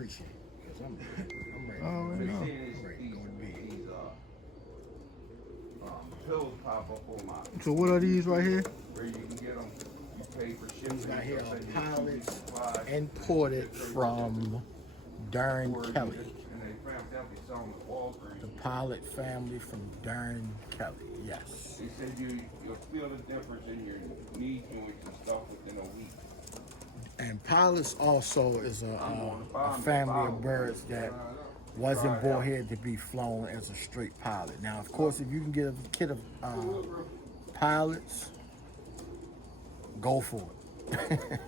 appreciate it. Because I'm ready. Oh, I'm no. ready to go to bed. Pillows pop up on my. So what are these right here? Where you can get them. You pay for shipping. These right here they'll are send you pilots 2 weeks supply. imported from Durham, Kelly. And they found out they sell them at Walgreens. The pilot family from Durham, Kelly. Yes. They said you'll feel the difference in your knee joints and stuff within a week. And pilots also is a family of birds that wasn't born here to be flown as a straight pilot. Now, of course, if you can get a kit of pilots, go for it.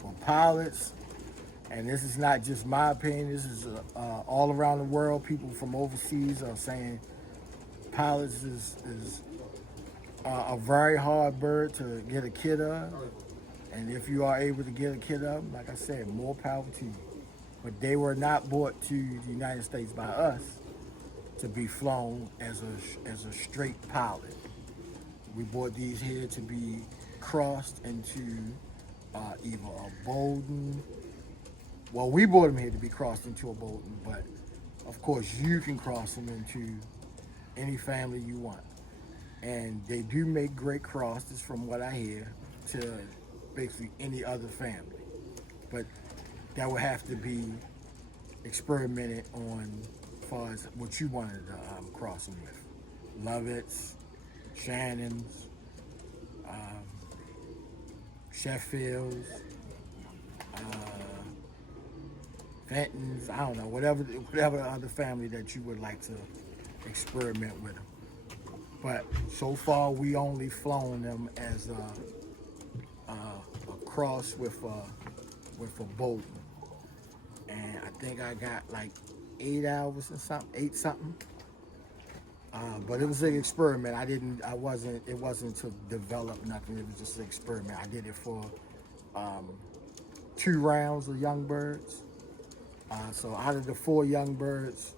For pilots, and this is not just my opinion, this is all around the world, people from overseas are saying pilots is a very hard bird to get a kit of. And if you are able to get a kit of, like I said, more power to you. But they were not brought to the United States by us to be flown as a straight pilot. We brought these here to be crossed into either a Bowden. Well, we brought them here to be crossed into a Bowden, but of course you can cross them into any family you want. And they do make great crosses, from what I hear, to basically any other family. But that would have to be experimented on as far as what you wanted to cross them with. Lovett's, Shannon's, Sheffield's, Fenton's, I don't know, whatever other family that you would like to experiment with them. But so far, we only flown them as a cross with a Bowden. And I think I got like 8 hours or something, 8 something. But it was an experiment. It wasn't to develop nothing. It was just an experiment. I did it for 2 rounds of young birds. So out of the 4 young birds,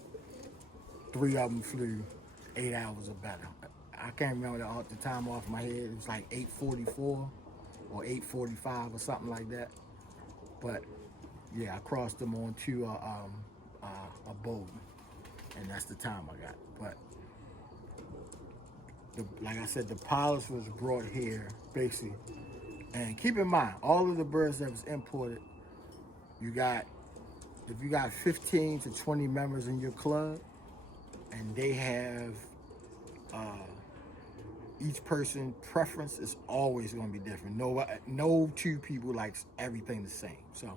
3 of them flew 8 hours or better. I can't remember the time off my head. It was like 8:44 or 8:45 or something like that. But yeah, I crossed them onto a Bowden, and that's the time I got. But like I said, the pilots was brought here basically. And keep in mind, all of the birds that was imported, if you got 15 to 20 members in your club, and they have each person preference is always going to be different. No 2 people likes everything the same. So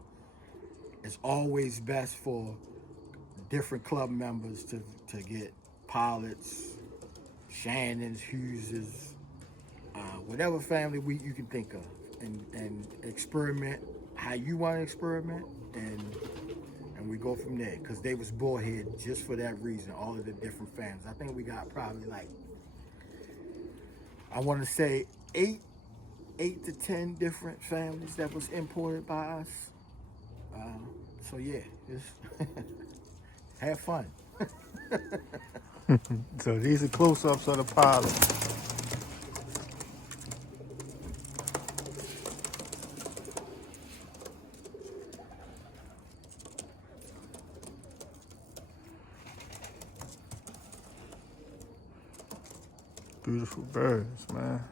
it's always best for different club members to get pilots, Shannon's, Hughes's, whatever family you can think of, and experiment how you want to experiment, and we go from there, because they was brought here just for that reason. All of the different families. I think we got probably like, I want to say 8 to 10 different families that was imported by us. So yeah, just have fun. So these are close-ups of the pilot. Beautiful birds, man.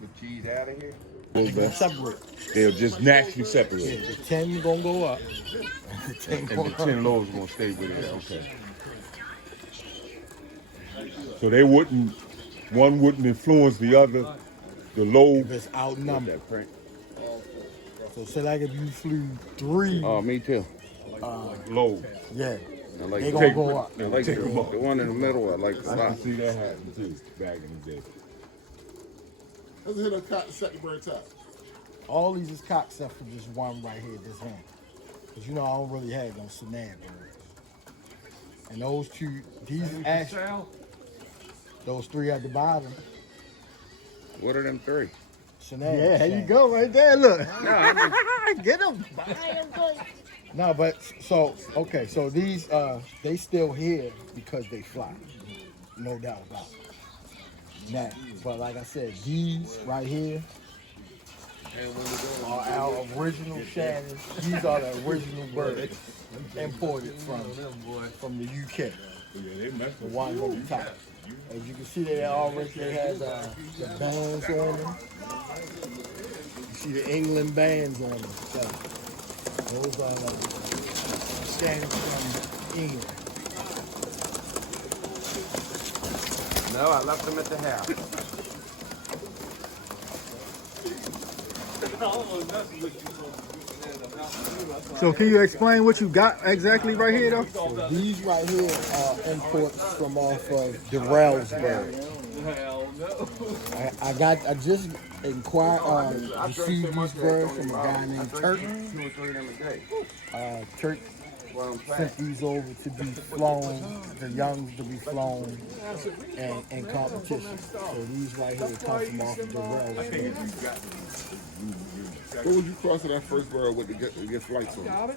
The cheese out of here. They're gonna separate. They'll just naturally separate. Yeah, the 10 gonna go up. The 10 And gonna the go 10 up. lows gonna stay with it. Okay. So one wouldn't influence the other, the low. If it's outnumbered. That print. So say like if you flew 3, Oh, me too. Low. yeah, I like they to gonna take- go up. I like the one in the middle. I like a I lot. can see that happen too, back in the day. Let's hit a cock second bird top. All these is cocked except for just one right here, this hand. Because I don't really have no Sonad birds. And those 2, these actually, those 3 at the bottom, What are them 3? Sonad. Yeah, there you go, right there. Look, Get them. No, but so these they still here because they fly, no doubt about it. Now, but like I said, these right here are our original Shannons. These are the original birds imported from the UK. The ones on the top. As you can see, they have the bands on them. You see the England bands on them. So those are the Shannons from England. No, I left them at the house. So can you explain what you got exactly right here though? So these right here are imports from off of Darrell's bird. I just received these birds from a guy named Turk. 2 or 3 of them a day. Turk Well, I'm sent these over to be flown, the youngs to be flown in competition. So these right here come from off of Darrell's bird. What would you cross to that first bird with to get flights on? I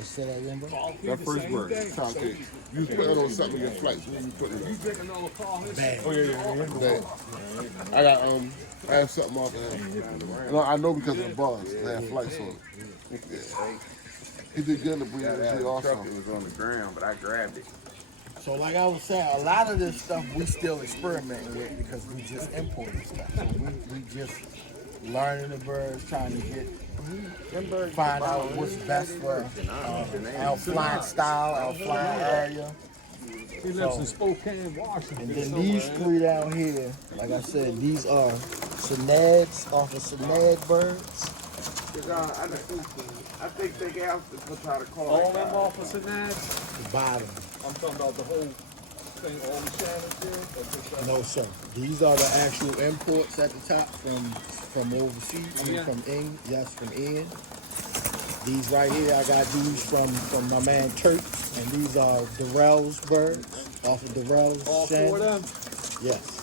said that again, bro? That first bird, top 10. You was putting on something to get flights. What you putting on? Bad. Oh yeah. I have something off there. No, I know because of the bars. They have flights on it. Yeah. He did good in the breeding that also. truck was on the ground, but I grabbed it. So like I was saying, a lot of this stuff we still experimenting with because we just importing stuff. So we just learning the birds, trying to find out what's best for our flying style, our flying area. He lives in Spokane, Washington. And then these 3 down here, like I said, these are Synads off of Synad birds. I think they got to try to call All them officers and that. The bottom. I'm talking about the whole thing, all the Shannons there. No, sir. These are the actual imports at the top from overseas. I mean, from England. Yes, from England. These right here, I got these from my man Turk, and these are Darrell's birds off of Darrell's. All 4 of them. Yes.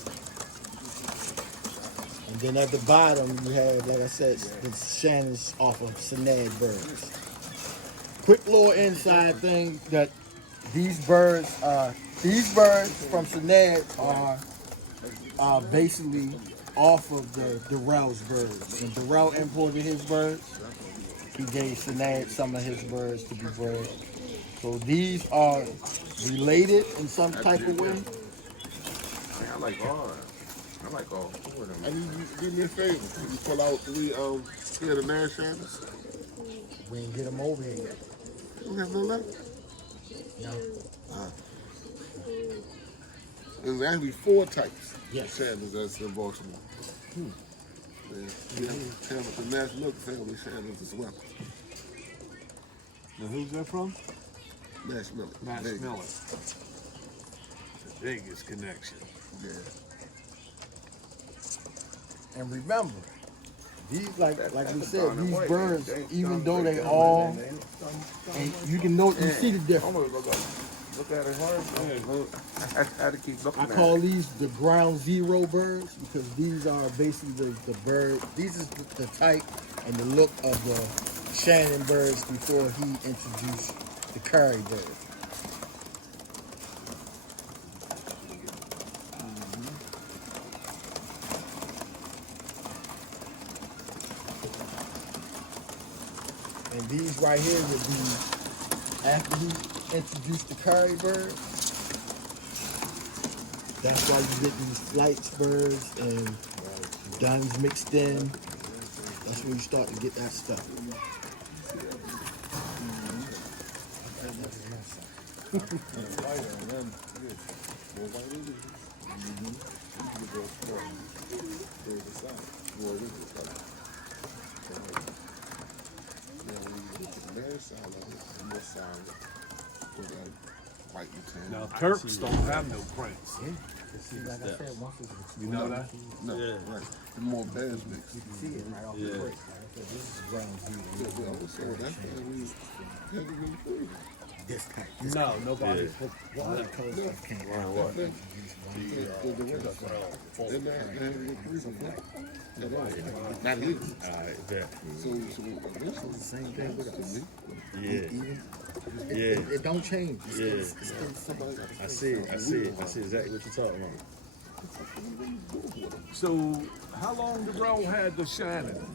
And then at the bottom, you have, like I said, the Shannons off of Synad birds. Quick little inside thing that these birds from Synad are basically off of the Darrell's birds. When Darrell imported his birds, he gave Synad some of his birds to be bred. So these are related in some type of way. I like all 4 of them. I need you to do me a favor. Can you pull out 3 of the Nash Shannons? We ain't get them over here yet. You have no left? No. There's actually 4 types Yes. of Shannons that's in Baltimore. Yeah, the Nash Milk family Shannons as well. Now who's that from? Nash Milk. Max Vegas. Miller. The Vegas connection. Yeah. And remember, these like we said, these birds, even though they all, and you can know, you see the difference. Look at it hard. I had to keep looking I at call it. these the ground zero birds because these are basically the bird. These is the type and the look of the Shannon birds before he introduced the curry bird. And these right here would be after he introduced the curry bird. That's why you get these flights birds and duns mixed in. That's when you start to get that stuff. Now Turks don't have no prints. See, like I said, once it's You know that? No, right. The more bears mixed. you can see it right off the break. Like I said, this is ground zero. So that's why we had to really prove it. this type. This No, color. nobody. Water color stuff can't. Not his. Alright, bet. So eventually, Same thing with us. Yeah. It don't change. It's Yeah. still somebody. I see exactly what you're talking about. So, how long the road had the Shannon?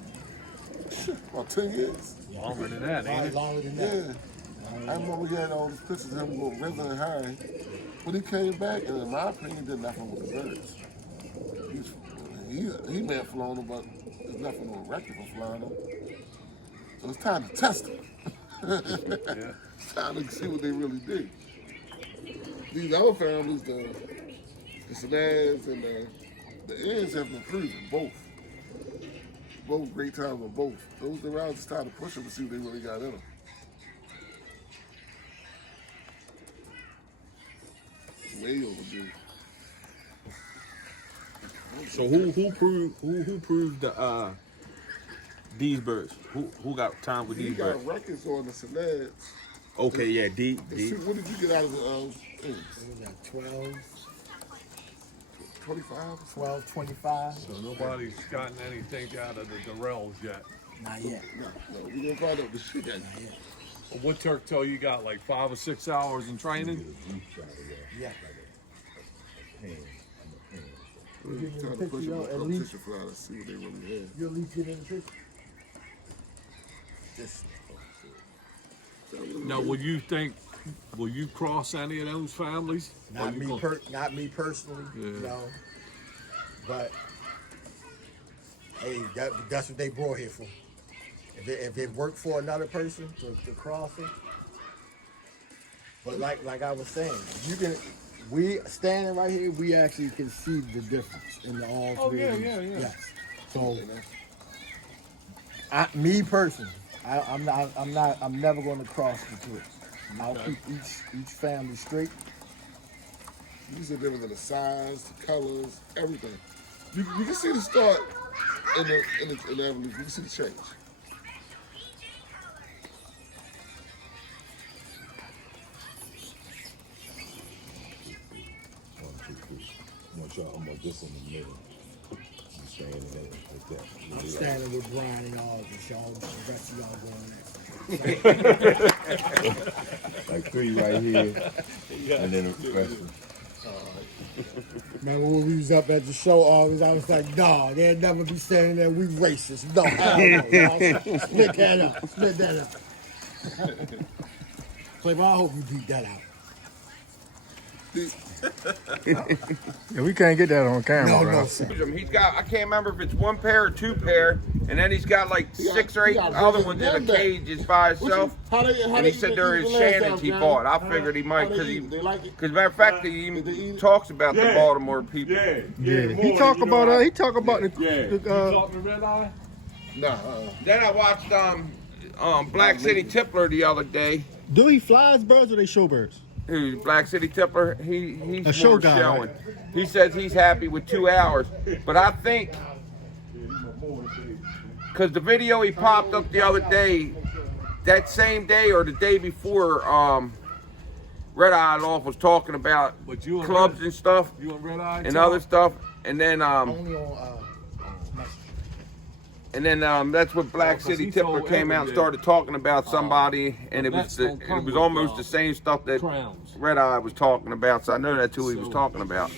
about 10 years. Longer than that, ain't Probably it? longer than that. Yeah. I remember we had all these pictures of him going River and Harry. When he came back, and in my opinion, did nothing with the birds. He may have flown them, but there's nothing on record for flying them. So it's time to test them. Yeah. It's time to see what they really did. These other families, the Sedans and the ends have been proven, both. Both great times on both. Those around just time to push them to see what they really got in them. Way overdue. So who proved these birds? Who got time with He these got birds? records on the Sedans. Okay, yeah, D. What did you get out of the ends? It was at 12, 25? 12, 25. So nobody's gotten anything out of the Durrells yet. Not yet. No, we gonna find out the shit. Not yet. Well, what Turk told you got like 5 or 6 hours in training? Yeah. We're Give you trying a to push picture, them yo, at a least- picture for us to see what they really had. You at least get in the picture. Just Now, will you cross any of those families? Or not you me, gonna- not me personally. Yeah. No. But hey, that's what they brought here for. If it worked for another person to cross it, but like I was saying, we standing right here, we actually can see the difference in the all Oh, three. yeah, of these. yeah, yeah. Yes. So, me personally, I'm never going to cross the three. I'll keep each family straight. These are different in the size, the colors, everything. You can see the start in the evolution. You can see the change. I'm gonna this in the middle. I'm standing there like that. I'm standing with Brian and all this, y'all. The rest of y'all going next. Like 3 right here, and then the rest. Remember when we was up at the show always, I was like, dawg, they'll never be saying that we racist. No, hell no, y'all. Split that up. Playboy, I hope you beat that out. Yeah, we can't get that on camera, No, bro. no, sir. He's got, I can't remember if it's 1 pair or 2 pair, and then he's got like 6 or 8 got other brothers ones and in a them back. cage just by itself. And he said there is Shannons he bought. I figured he might They like it. because matter of fact, he even talks about the Baltimore people. Yeah, he talk about the You talking to Red Eye? Nah, Then I watched Black City Tippler the other day. Do he flies birds or they show birds? Who's Black City Tippler? He's A show more guy, showing. right? He says he's happy with 2 hours, but I think because the video he popped up the other day, that same day or the day before, Red Eye Loft was talking about But you and clubs Red- and stuff You and Red Eye and talk? other stuff, and then Only on that's when Black 'cause City he Tippler told came out and everybody, started talking about somebody, and it that's was gonna come it was with, almost the same stuff that crowns. Red Eye was talking about. So I know that's who he was So- talking about.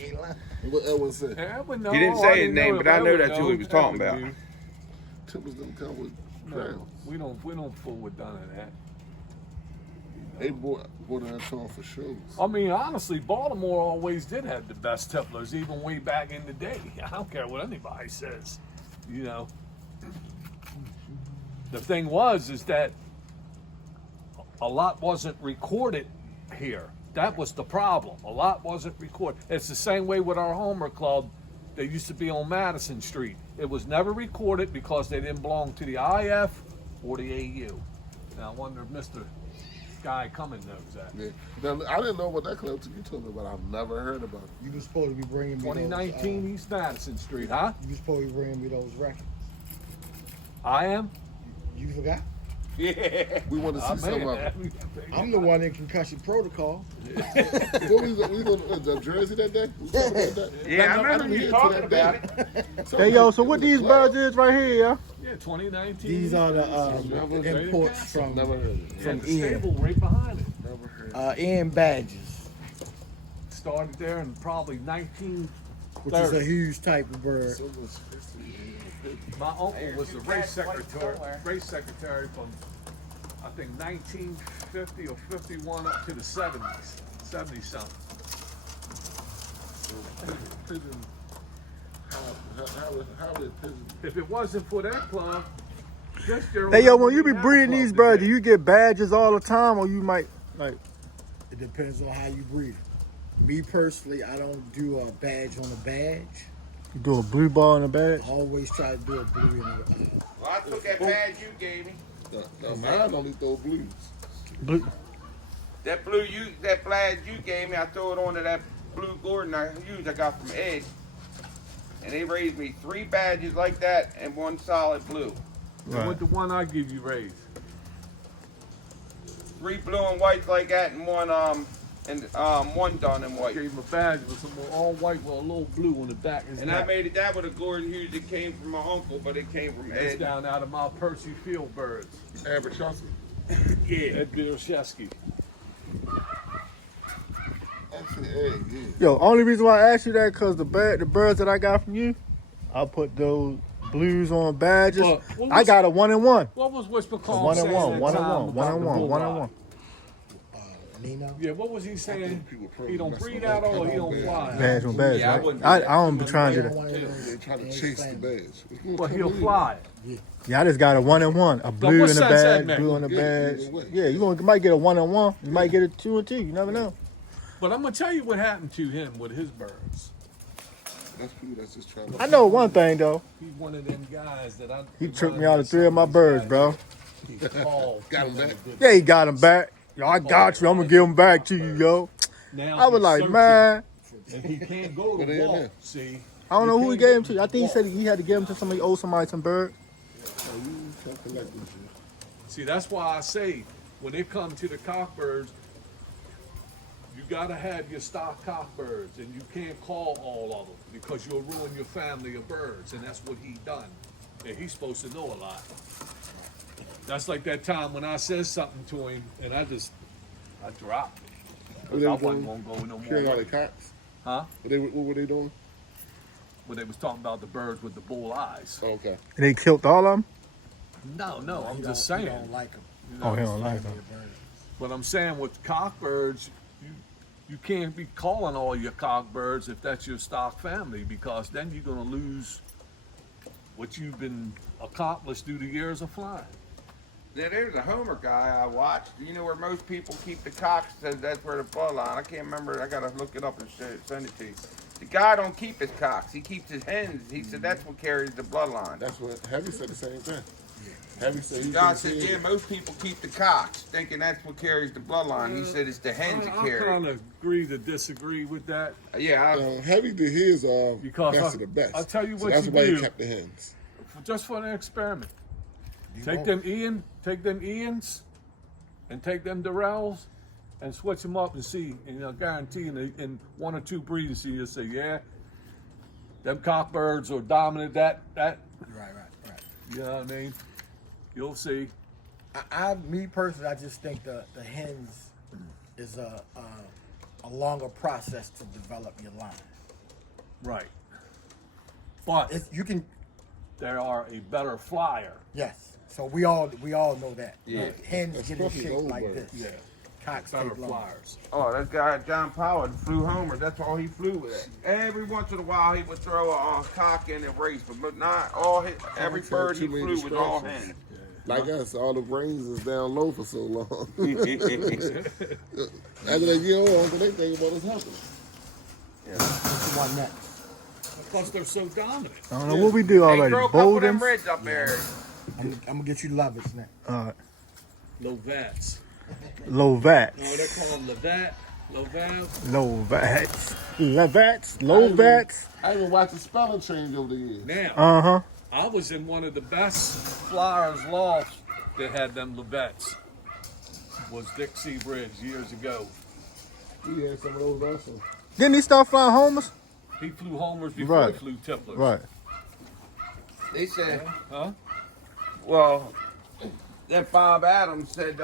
what Edwin said. Edwin, no, He didn't I say his didn't name, if but I know Edwin that's who he was knows. talking Edwin about. knew. Tippers don't come with No, crowns. we don't fool with none of that. They bought that song for shows. I mean, honestly, Baltimore always did have the best tipplers, even way back in the day. I don't care what anybody says, you know. The thing is that a lot wasn't recorded here. That was the problem. A lot wasn't recorded. It's the same way with our Homer Club. They used to be on Madison Street. It was never recorded because they didn't belong to the IF or the AU. Now I wonder if Mr. Guy Cummins knows that. Yeah. Now, I didn't know about that club until you told me about it. I've never heard about it. You was supposed to be bringing me 2019 East Madison Street, huh? You was supposed to be bringing me those records. I am? You forgot? Yeah. We want to see some of it. I'm the one in concussion protocol. What we going to Jersey that day? We talking about that? Yeah, I remember you talking about it. Hey, yo, so what these birds is right here, yo? Yeah, 2019. These are the imports from Never heard of it. Yeah, the Ian. stable right behind it. Never heard of Ian badges, Started there in probably 1930. which is a huge type of bird. it. My uncle was the race secretary from, I think, 1950 or 51 up to the 70s, 70 something. Pigeon. How is pigeon? If it wasn't for that club, this year. Hey, yo, when you be breeding these birds, do you get badges all the time, or you might like? It depends on how you breed it. Me personally, I don't do a badge on a badge. You do a blue ball in a badge? I always try to do a blue in a Well, I took that badge you gave me. No, mine only throw blues. Blue. That badge you gave me, I threw it onto that blue Gordon I got from Ed. And they raised me 3 badges like that and 1 solid blue. Right. With the one I give you raised. 3 blue and whites like that and one done in white. Gave him a badge with some all white with a little blue on the back. of his And I neck. made it that with a Gordon Hughes that came from my uncle, but it came from It's Ed. down out of my Percy Field birds. Average Chaucer. Yeah. Ed Biershevsky. Actually, egg, yeah. Yo, only reason why I asked you that because the birds that I got from you, I put those blues on badges. Well, what I was- got a 1-and-1. What was Whisper A Call 1-and-1, saying that time 1-and-1, about the 1-and-1, bull 1-and-1. Nino. Yeah, what was he saying? People He don't probably breed mess out with or he that don't badge. fly. Badge on badge, Yeah, I right? wouldn't do I that. don't be trying to do that. They try to chase the badge. It's gonna But come he'll in. fly. Yeah, I just got a 1-and-1, a blue what's in the that said, badge, man? blue in the Yeah, badge. either way. Yeah, you might get a 1-and-1. You might get a 2-and-2. You never know. But I'm gonna tell you what happened to him with his birds. That's people that's just trying to. I know one thing though. He's one of them guys that I. He tricked me out of 3 of my birds, bro. He called. Got him back. Yeah, he got him back. Yo, I got you. I'm gonna give him back to you, yo. Now I was he's like, searching, man, and he can't go But to they walk. in See, I don't know who he gave him to. I think he said he had to give him to somebody, owe somebody some bird. Oh, you can't collect them shit. see, that's why I say when it comes to the cockbirds, you gotta have your stock cockbirds, and you can't call all of them because you'll ruin your family of birds, and that's what he done. And he's supposed to know a lot. That's like that time when I said something to him, and I dropped. What I they wasn't doing? gonna go no Carrying all more. their cocks. Huh? What were they doing? When they was talking about the birds with the bull eyes. Oh, okay. And they killed all of them. No, I'm He just don't- he saying. don't like them. Oh, he don't like them. But I'm saying with cockbirds, you can't be calling all your cockbirds if that's your stock family, because then you're gonna lose what you've been accomplished through the years of flying. Now, there's a Homer guy I watched. You know where most people keep the cocks? Says that's where the bloodline. I can't remember. I gotta look it up and send it to you. The guy don't keep his cocks. He keeps his hens. He said that's what carries the bloodline. That's what Heavy said the same thing. Heavy said he God couldn't said, see yeah, it. most people keep the cocks, thinking that's what carries the bloodline. He said it's the hens that I carry. kind of agree to disagree with that. Yeah, Heavy did his Because best I- of the best. I'll tell you So what that's you why do. he kept the hens. Just for an experiment. Take won't. them Ians, and take them Durrells, and switch them up and see. And I guarantee in 1 or 2 breeding seasons, you'll say, yeah, them cockbirds are dominant. That Right. you know what I mean? You'll see. Me personally, I just think the hens is a longer process to develop your line. Right. But You can, they are a better flyer. yes. So we all know that. Yeah. Hens get in Especially shape those like birds. this. Yeah. Cocks Better take longer. flyers. Oh, that guy John Powell flew Homer. That's all he flew with it. Every once in a while he would throw a cock in a race, but not all. Every Can't bird he too many flew was all distractions. hens. Like us, all the brains is down low for so long. After they get old, until they think about what's happening. What's the one next? Plus they're so dominant. I don't know what we do Hey, already. throw a couple of them Bowden. reds up there. I'm gonna get you Lovets next. Lovats. Lovats. No, they call them Levat, Loval. Lovats. Lovats. Lovats. I even watched the spelling change over the years. Now, Uh-huh. I was in one of the best flyers lofts that had them Levettes was Dixie Bridge years ago. He had some of those also. Didn't he start flying homers? He flew homers before Right. he flew tipplers. Right. They said, Huh? well, that Bob Adams said,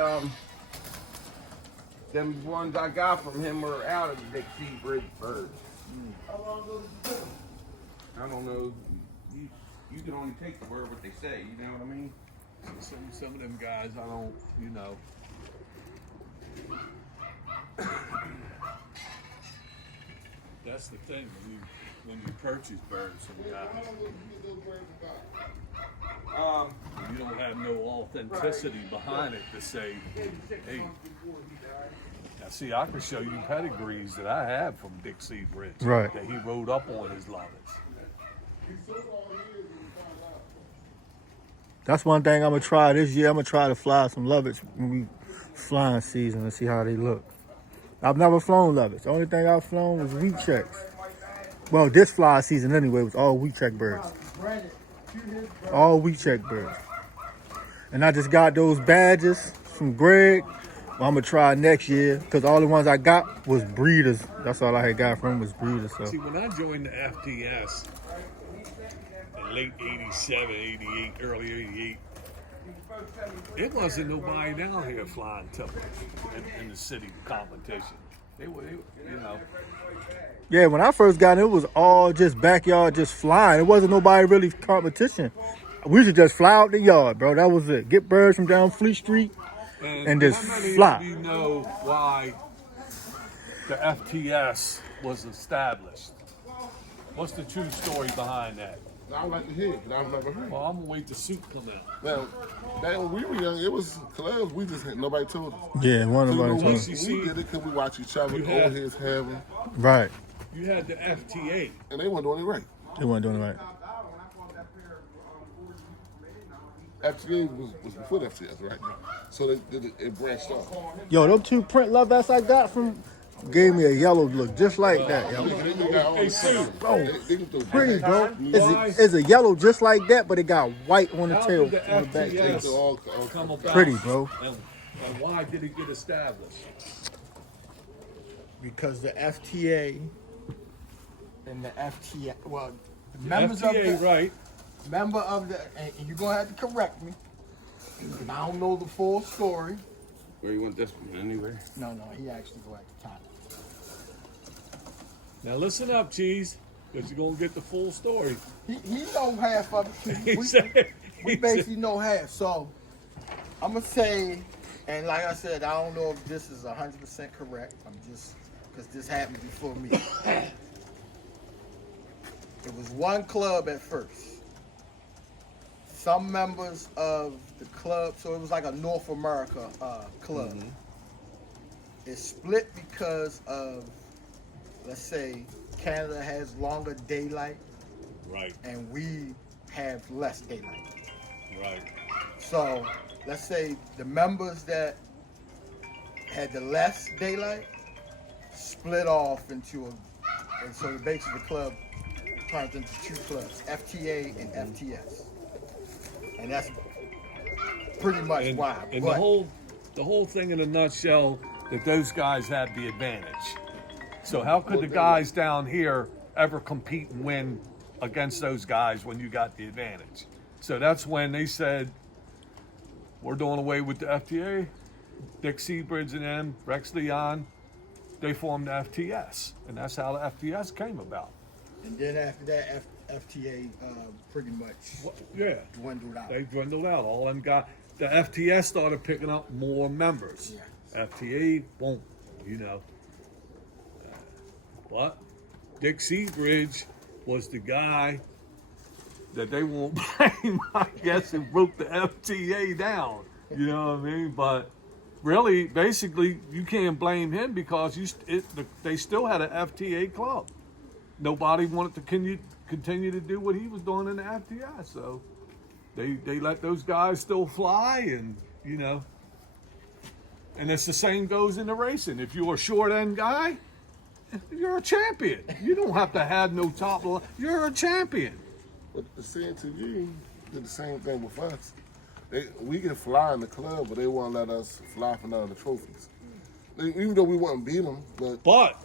them ones I got from him were out of the Dixie Bridge birds. I don't know. You can only take the word what they say. You know what I mean? Some of them guys, I don't, you know. That's the thing when you purchase birds sometimes. You don't have no authenticity behind it to say, hey. Now see, I can show you pedigrees that I have from Dixie Bridge Right. that he rode up on his Lovets. That's one thing I'm gonna try this year. I'm gonna try to fly some Lovets when we flying season and see how they look. I've never flown Lovets. The only thing I've flown was wheat checks. Well, this fly season anyway was all wheat check birds. All wheat check birds. And I just got those badges from Greg. Well, I'm gonna try next year because all the ones I got was breeders. That's all I had got from was breeders. So See, when I joined the FTS in late 87, 88, early 88, it wasn't nobody down here flying tipplers in the city competition. They were, you know. yeah, when I first got in, it was all just backyard, just flying. It wasn't nobody really competition. We used to just fly out the yard, bro. That was it. Get birds from down Fleet Street and just how many fly. of you know why the FTS was established? What's the true story behind that? I would like to hear it, but I've never heard. Well, I'm gonna wait to suit come out. Now, back when we were young, it was clubs. We just had nobody told us. Yeah, one So, of you know, us. we, Once you see- we did it because we watch each other. You Old had- heads having, Right. You had the FTA. and they weren't doing it right. They weren't doing it right. FTA was before the FTS, right? So it branched off. Yo, them two print love vests I got from gave me a yellow look just like that, yo. They got all the same. They can throw Pretty, bags. bro. It's a yellow just like that, but it got white on the How tail. did the On the back tail. FTS all come about? Pretty, bro. And why did it get established? Because the FTA and the FTA, well, the The members FTA, of the right? member of the, and you're gonna have to correct me, because I don't know the full story. Where you want this one? Anywhere? No, he actually go at the top. Now listen up, Cheese, because you're gonna get the full story. He know half of it. He We, said, we basically know half. So I'm gonna say, and like I said, I don't know if this is 100% correct. I'm just because this happened before me. It was one club at first. Some members of the club, so it was like a North America club. It split because of, let's say, Canada has longer daylight right, and we have less daylight. right. So let's say the members that had the less daylight split off into and so basically the club turned into two clubs, FTA and FTS. And that's pretty much And, why. and But the whole thing in a nutshell, that those guys had the advantage. So how could the guys down here ever compete and win against those guys when you got the advantage? So that's when they said, we're doing away with the FTA. Dick Seabridge and them, Rex Leon, they formed the FTS. And that's how the FTS came about. and then after that FTA pretty much Yeah. dwindled out. They dwindled out. All them guys, the FTS started picking up more members. Yeah. FTA won't, you know. But Dick Seabridge was the guy that they won't blame, I guess, who broke the FTA down. You know what I mean? But really, basically, you can't blame him because they still had an FTA club. Nobody wanted to continue to do what he was doing in the FTS, so they let those guys still fly, and you know. And it's the same goes in the racing. If you're a short end guy, you're a champion. You don't have to have no top line. You're a champion. But the CNTV did the same thing with us. we can fly in the club, but they won't let us fly for none of the trophies. Even though we wouldn't beat them, But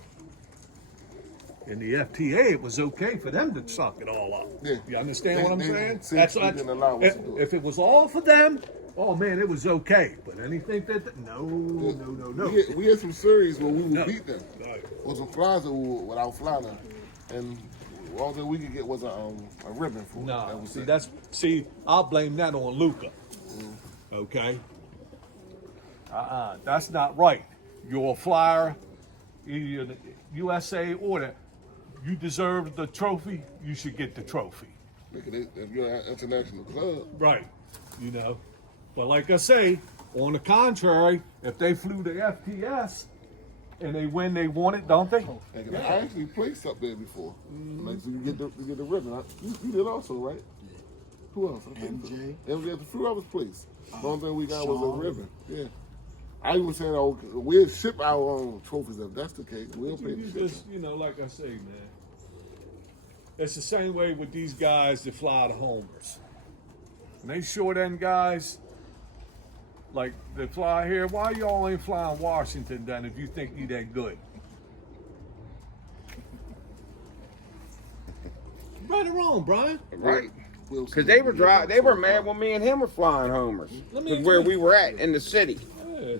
in the FTA, it was okay for them to suck it all up. Yeah. You understand what I'm saying? That's they didn't allow us to do it. If it was all for them, oh man, it was okay. But anything no. We had some series where we would No. beat them. Right. Or some flies that we would without flying them. And all that we could get was a ribbon for it. No, That was see, it. I'll blame that on Luca. Okay. That's not right. You're a flyer, you're the USA order. You deserve the trophy. You should get the trophy. If you're an international club, Right. You know. But like I say, on the contrary, if they flew the FTS and they win, they want it, don't they? and I actually placed up there before. Like, so you get the ribbon. You did also, right? Who else? MJ. MJ, the few others placed. The only thing we got was a ribbon. Yeah. I even saying, oh, we'll ship our own trophies if that's the case. We'll pay You the shipping. just, like I say, man. It's the same way with these guys that fly the homers. And they short end guys, like they fly here. Why y'all ain't flying Washington then if you think you that good? Right or wrong, Brian? Right. We'll see. Because they were mad when me and him were flying homers. Because where we were at in the city. Yeah.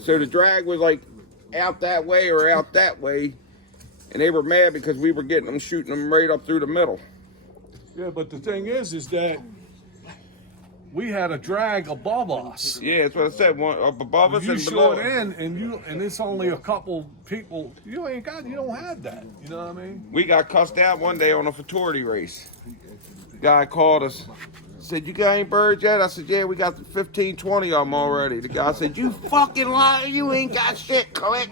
So the drag was like out that way or out that way. And they were mad because we were getting them, shooting them right up through the middle. Yeah, but the thing is that we had a drag above us. Yeah, that's what I said. One up above us You and below. short end, and it's only a couple people. You don't have that. You know what I mean? We got cussed out one day on a futurity race. Guy called us, said, "You got any birds yet?" I said, "Yeah, we got 15, 20 of them already." The guy said, "You fucking liar, you ain't got shit, click."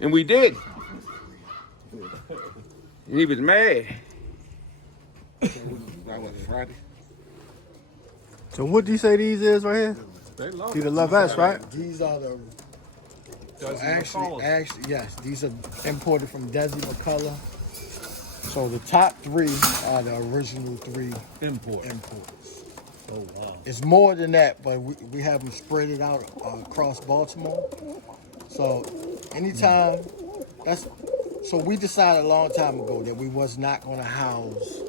And we did. And he was mad. That was Friday. So what do you say these is right here? They love These it. the Lovettes, right? These are the Desi actually, McCullough. yes, these are imported from Desi McCullough. So the top three are the original three Import. imports. Oh wow. It's more than that, but we have them spread it out across Baltimore. So anytime so we decided a long time ago that we was not going to house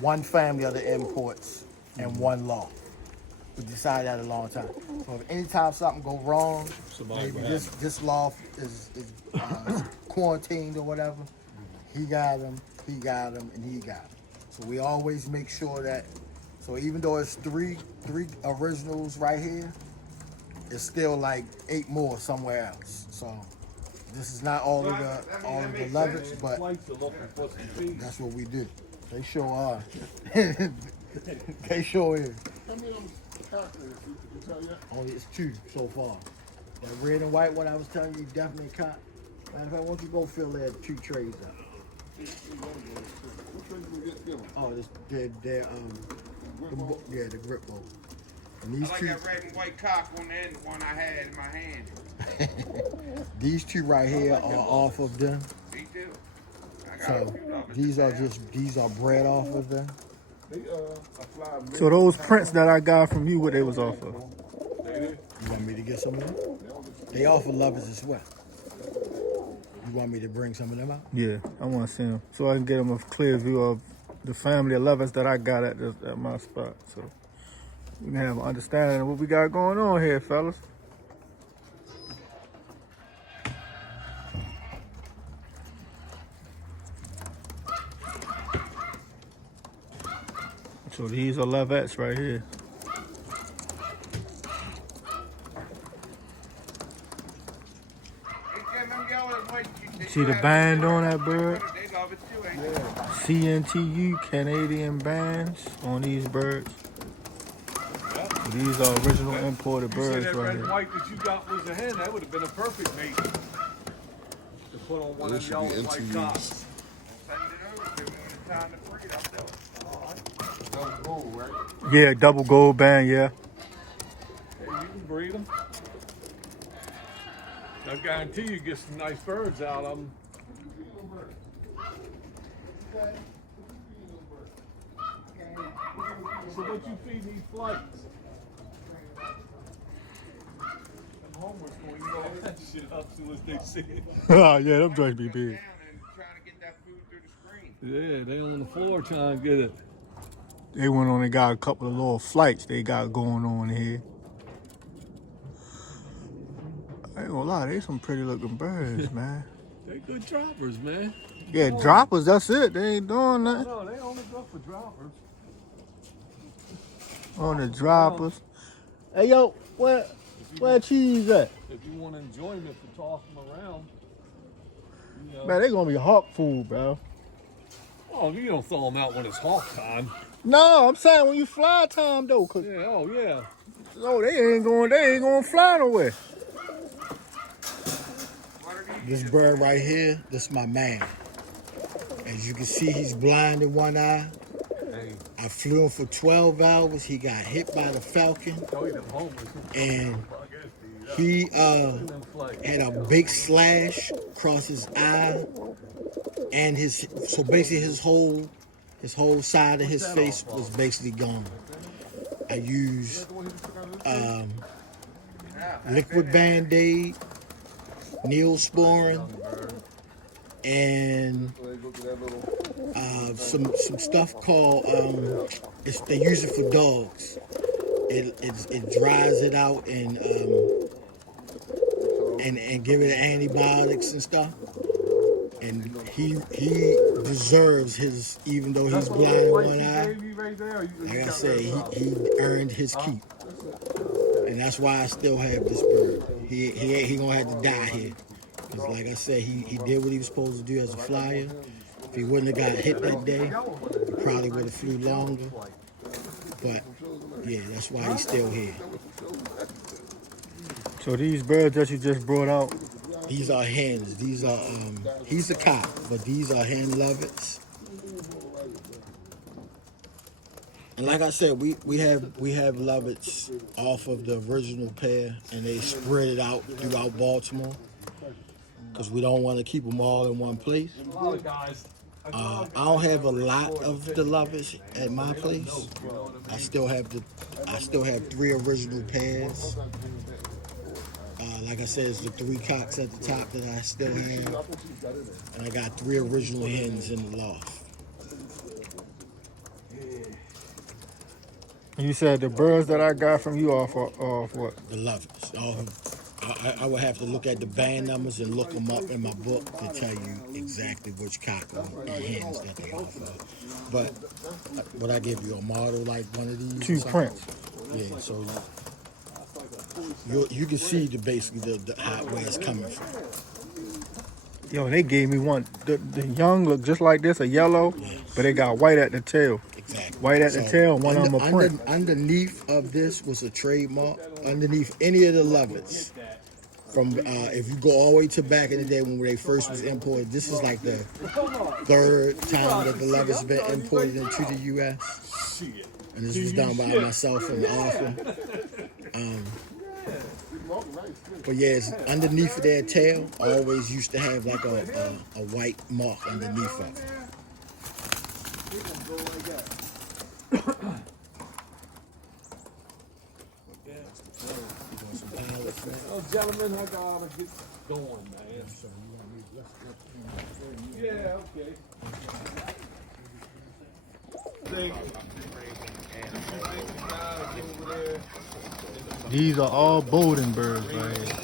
one family of the imports and one loft. We decided that a long time. So if anytime something go wrong, Somebody maybe will have this loft is quarantined or whatever, he got them, and he got them. So we always make sure that. So even though it's three originals right here, it's still like 8 more somewhere else. So this is not all of the Lovets, but Flights are looking for some fees. that's what we do. They sure are. They sure is. How many of them characters did you tell you? Only it's 2 so far. That red and white one I was telling you definitely caught. Matter of fact, why don't you go fill that 2 trays up? What trade did we get them? Oh, they're the grip boat. And I these like 2, that red and white cock on the end, the one I had in my hand. these 2 right here are off of them. Me too. I got a So few of it. these are bred off of them. They apply So those prints that I got from you, what they was off of? You want me to get some of them? They offer lovers as well. You want me to bring some of them out? Yeah, I want to see them so I can get them a clear view of the family of lovers that I got at my spot. So we can have an understanding of what we got going on here, fellas. So these are Lovettes right here. See the band on that bird? They love it too, ain't they? CNTU, Canadian bands on these birds. These are original imported You said birds that right red and here. white that you got was a hen. That would have been a perfect mate to put on one of should y'all be white NTUs. cocks. Send it over to me when it's time to breed. I'll do it. double gold, right? Yeah, double gold band, yeah. Hey, you can breed them. I guarantee you get some nice birds out of them. So what you feed these flights? Them homers gonna eat all that shit up as soon as they see it. Oh yeah, them joints be big. Down and trying to get that food through the screen. Yeah, they on the floor trying to get it. They went on and got a couple of little flights they got going on here. I ain't gonna lie, they some pretty looking birds, man. They good droppers, man. Yeah, droppers, that's it. They ain't doing nothing No, they only go for droppers. on the droppers. Hey yo, where cheese at? If you want enjoyment to toss them around, you know. Man, they gonna be hawk food, bro. Oh, you don't throw them out when it's hawk time. No, I'm saying when you fly time though, cause Yeah, oh yeah. no, they ain't gonna fly nowhere. This bird right here, this is my man. As you can see, he's blind in one eye. Hey, I flew him for 12 hours. He got hit by the falcon, show you them homers. and he had a big slash across his eye, and so basically his whole side of his face was basically gone. I used liquid Band-Aid, Neosporin, and some stuff called they use it for dogs. It dries it out and give it antibiotics and stuff. And he deserves his, even though he's blind in one eye. Like I said, he earned his keep, and that's why I still have this bird. He gonna have to die here. Because like I said, he did what he was supposed to do as a flyer. If he wouldn't have got hit that day, he probably would have flew longer. But yeah, that's why he's still here. So these birds that you just brought out, These are hens. These are he's a cock, but these are hen lovets. And like I said, we have lovets off of the original pair, and they spread it out throughout Baltimore because we don't want to keep them all in one place. I don't have a lot of the lovets at my place. I still have 3 original pairs. Like I said, it's the 3 cocks at the top that I still have, and I got 3 original hens in the loft. you said the birds that I got from you off what? The lovers. I would have to look at the band numbers and look them up in my book to tell you exactly which cock and hens that they offer. But would I give you a model like one of these? 2 prints. Yeah, so you can see basically where it's coming from. Yo, they gave me one. The young look just like this, a yellow, but they got white at the tail. Exactly. White at the tail, one of them a print. Underneath of this was a trademark. Underneath any of the lovets, from if you go all the way to back in the day when they first was imported, this is like the 3rd time that the lovets been imported into the U.S. And this was done by myself and the author. But yes, underneath of their tail, always used to have like a white mark underneath of it. Oh, gentlemen, I gotta get going, man. Yeah, okay. These are all Bowden birds right here.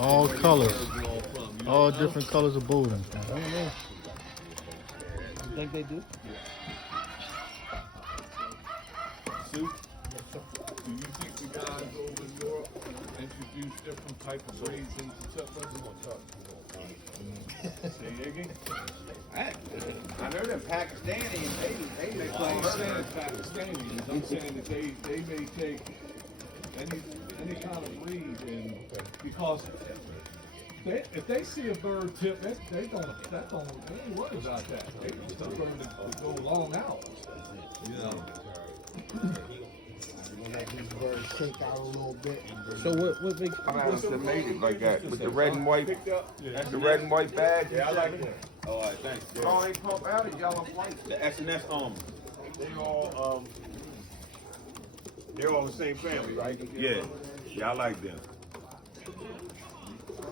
All colors. All different colors of Bowden. You think they do? Sue, do you think the guys over in Europe introduce different type of breeds into tipplers? Say again? I know them Pakistani, they make I'm saying Pakistani. I'm saying that they may take any kind of breed, and because if they see a bird tip, they ain't worried about that. They just a bird to go long hours, you know. let these birds shake out a little bit. And then So what makes They made it like that with the red and white. The red and white badge. Yeah, I like that. All right, thanks. Oh, they pump out a yellow plate. The S&S They're all the same family, right? yeah, I like them.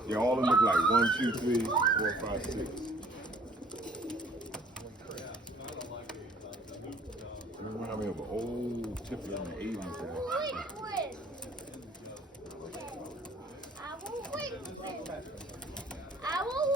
They all look like 1, 2, 3, 4, 5, 6. Remind me of an old tippler in the 80s. I will